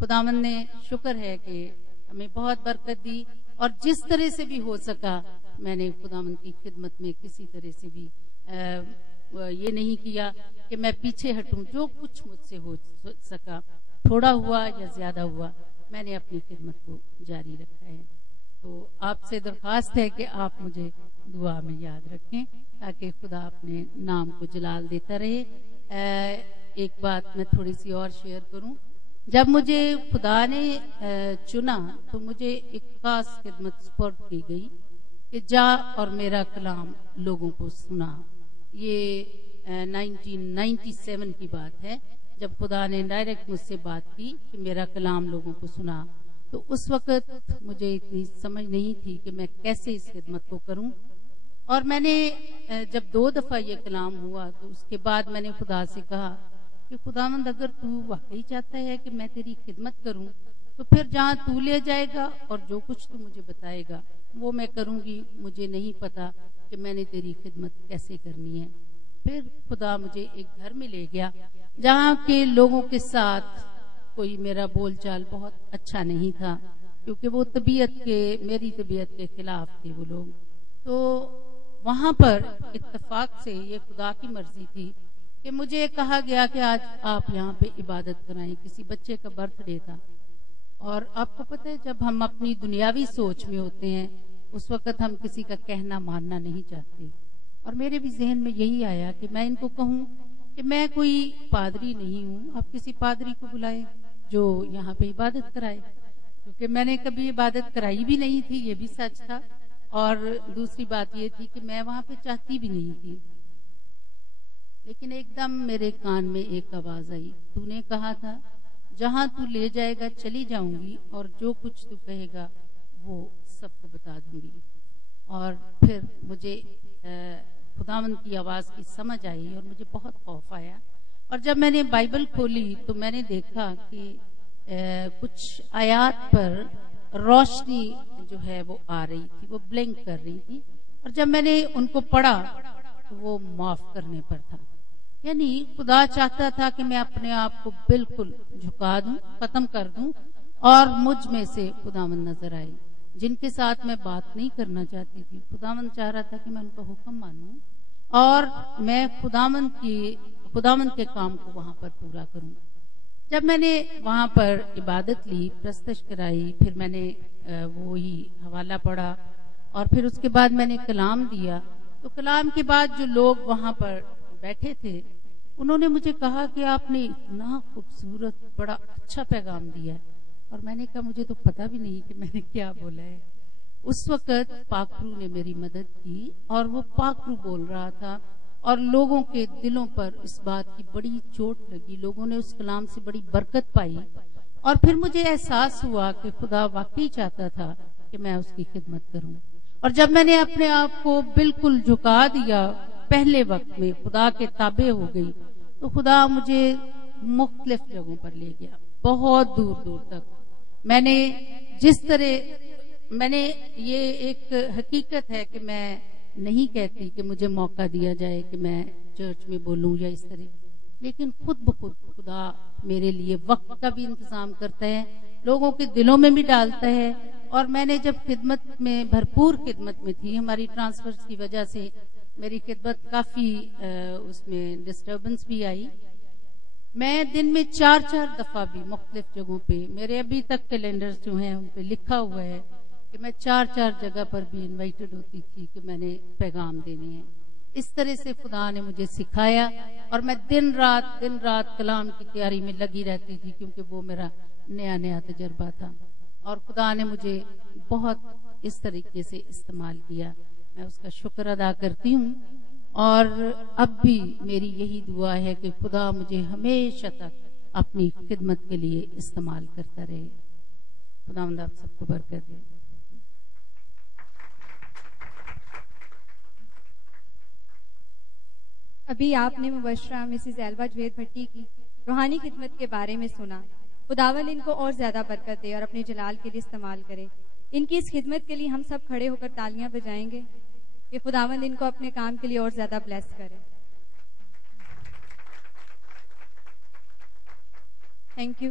خداوند نے شکر ہے کہ ہمیں بہت برکت دی، اور جس طرح سے بھی ہو سکا میں نے خداوند کی خدمت میں کسی طرح سے بھی یہ نہیں کیا کہ میں پیچھے ہٹوں. جو کچھ مجھ سے ہو سکا، تھوڑا ہوا یا زیادہ ہوا، میں نے اپنی خدمت کو جاری رکھا ہے. تو آپ سے درخواست ہے کہ آپ مجھے دعا میں یاد رکھیں تاکہ خدا اپنے نام کو جلال دیتا رہے. ایک بات میں تھوڑی سی اور شیئر کروں. جب مجھے خدا نے چنا تو مجھے ایک خاص خدمت سپرد کی گئی کہ جا اور میرا کلام لوگوں کو سنا. یہ 1997 کی بات ہے جب خدا نے ڈائریکٹ مجھ سے بات کی کہ میرا کلام لوگوں کو سنا. تو اس وقت مجھے اتنی سمجھ نہیں تھی کہ میں کیسے اس خدمت کو کروں. اور میں نے جب 2 دفعہ یہ کلام ہوا تو اس کے بعد میں نے خدا سے کہا کہ خداوند اگر تو واقعی چاہتا ہے کہ میں تیری خدمت کروں تو پھر جہاں تو لے جائے گا اور جو کچھ تو مجھے بتائے گا وہ میں کروں گی. مجھے نہیں پتا کہ میں نے تیری خدمت کیسے کرنی ہے. پھر خدا مجھے ایک گھر میں لے گیا جہاں کے لوگوں کے ساتھ کوئی میرا بول چال بہت اچھا نہیں تھا، کیونکہ وہ میری طبیعت کے خلاف تھے وہ لوگ. تو وہاں پر اتفاق سے یہ خدا کی مرضی تھی کہ مجھے کہا گیا کہ آج آپ یہاں پہ عبادت کرائیں. کسی بچے کا برتھ ڈے تھا، اور آپ کو پتہ ہے جب ہم اپنی دنیاوی سوچ میں ہوتے ہیں اس وقت ہم کسی کا کہنا ماننا نہیں چاہتے. اور میرے بھی ذہن میں یہی آیا کہ میں ان کو کہوں کہ میں کوئی پادری نہیں ہوں، آپ کسی پادری کو بلائے جو یہاں پہ عبادت کرائے، کیونکہ میں نے کبھی عبادت کرائی بھی نہیں تھی، یہ بھی سچ تھا. اور دوسری بات یہ تھی کہ میں وہاں پہ چاہتی بھی نہیں تھی. لیکن ایک دم میرے کان میں ایک آواز آئی، تو نے کہا تھا جہاں تو لے جائے گا چلی جاؤں گی، اور جو کچھ تو کہے گا وہ سب کو بتا دوں گی. اور پھر مجھے خداوند کی آواز کی سمجھ آئی اور مجھے بہت خوف آیا. اور جب میں نے بائبل کھولی تو میں نے دیکھا کہ کچھ آیات پر روشنی جو ہے وہ آ رہی تھی، وہ بلنک کر رہی تھی. اور جب میں نے ان کو پڑھا تو وہ معاف کرنے پر تھا. یعنی خدا چاہتا تھا کہ میں اپنے آپ کو بالکل جھکا دوں، ختم کر دوں، اور مجھ میں سے خداوند نظر آئے. جن کے ساتھ میں بات نہیں کرنا چاہتی تھی، خداوند چاہ رہا تھا کہ میں ان کا حکم مانوں اور میں خداوند کے کام کو وہاں پر پورا کروں. جب میں نے وہاں پر عبادت لی، پرستش کرائی، پھر میں نے وہی حوالہ پڑھا، اور پھر اس کے بعد میں نے کلام دیا. تو کلام کے بعد جو لوگ وہاں پر بیٹھے تھے انہوں نے مجھے کہا کہ آپ نے اتنا خوبصورت بڑا اچھا پیغام دیا ہے. اور میں نے کہا مجھے تو پتا بھی نہیں کہ میں نے کیا بولا ہے. اس وقت پاکرو نے میری مدد کی اور وہ پاکرو بول رہا تھا، اور لوگوں کے دلوں پر اس بات کی بڑی چوٹ لگی. لوگوں نے اس کلام سے بڑی برکت پائی. اور پھر مجھے احساس ہوا کہ خدا واقعی چاہتا تھا کہ میں اس کی خدمت کروں. اور جب میں نے اپنے آپ کو بالکل جھکا دیا، پہلے وقت میں خدا کے تابع ہو گئی، تو خدا مجھے مختلف جگہوں پر لے گیا، بہت دور دور تک. میں نے یہ ایک حقیقت ہے کہ میں نہیں کہتی کہ مجھے موقع دیا جائے کہ میں چرچ میں بولوں یا اس طرح، لیکن خود بخود خدا میرے لیے وقت کا بھی انتظام کرتا ہے، لوگوں کے دلوں میں بھی ڈالتا ہے. اور میں نے جب خدمت میں بھرپور خدمت میں تھی، ہماری ٹرانسفرز کی وجہ سے میری خدمت کافی اس میں ڈسٹربنس بھی آئی. میں دن میں 4 دفعہ بھی مختلف جگہوں پہ، میرے ابھی تک کیلنڈرز جو ہیں ان پہ لکھا ہوا ہے کہ میں 4 جگہ پر بھی انوائٹڈ ہوتی تھی کہ میں نے پیغام دینے ہیں. اس طرح سے خدا نے مجھے سکھایا، اور میں دن رات کلام کی تیاری میں لگی رہتی تھی، کیونکہ وہ میرا نیا تجربہ تھا. اور خدا نے مجھے بہت اس طریقے سے استعمال کیا. میں اس کا شکر ادا کرتی ہوں. اور اب بھی میری یہی دعا ہے کہ خدا مجھے ہمیشہ تک اپنی خدمت کے لیے استعمال کرتا رہے. خداوند آپ سب کو برکت دے. ابھی آپ نے مبشرہ مسز ایلوا جوید بھٹی کی روحانی خدمت کے بارے میں سنا. خداوند ان کو اور زیادہ برکت دے اور اپنے جلال کے لیے استعمال کرے. ان کی اس خدمت کے لیے ہم سب کھڑے ہو کر تالیاں بجائیں گے کہ خداوند ان کو اپنے کام کے لیے اور زیادہ بلیس کرے. Thank you.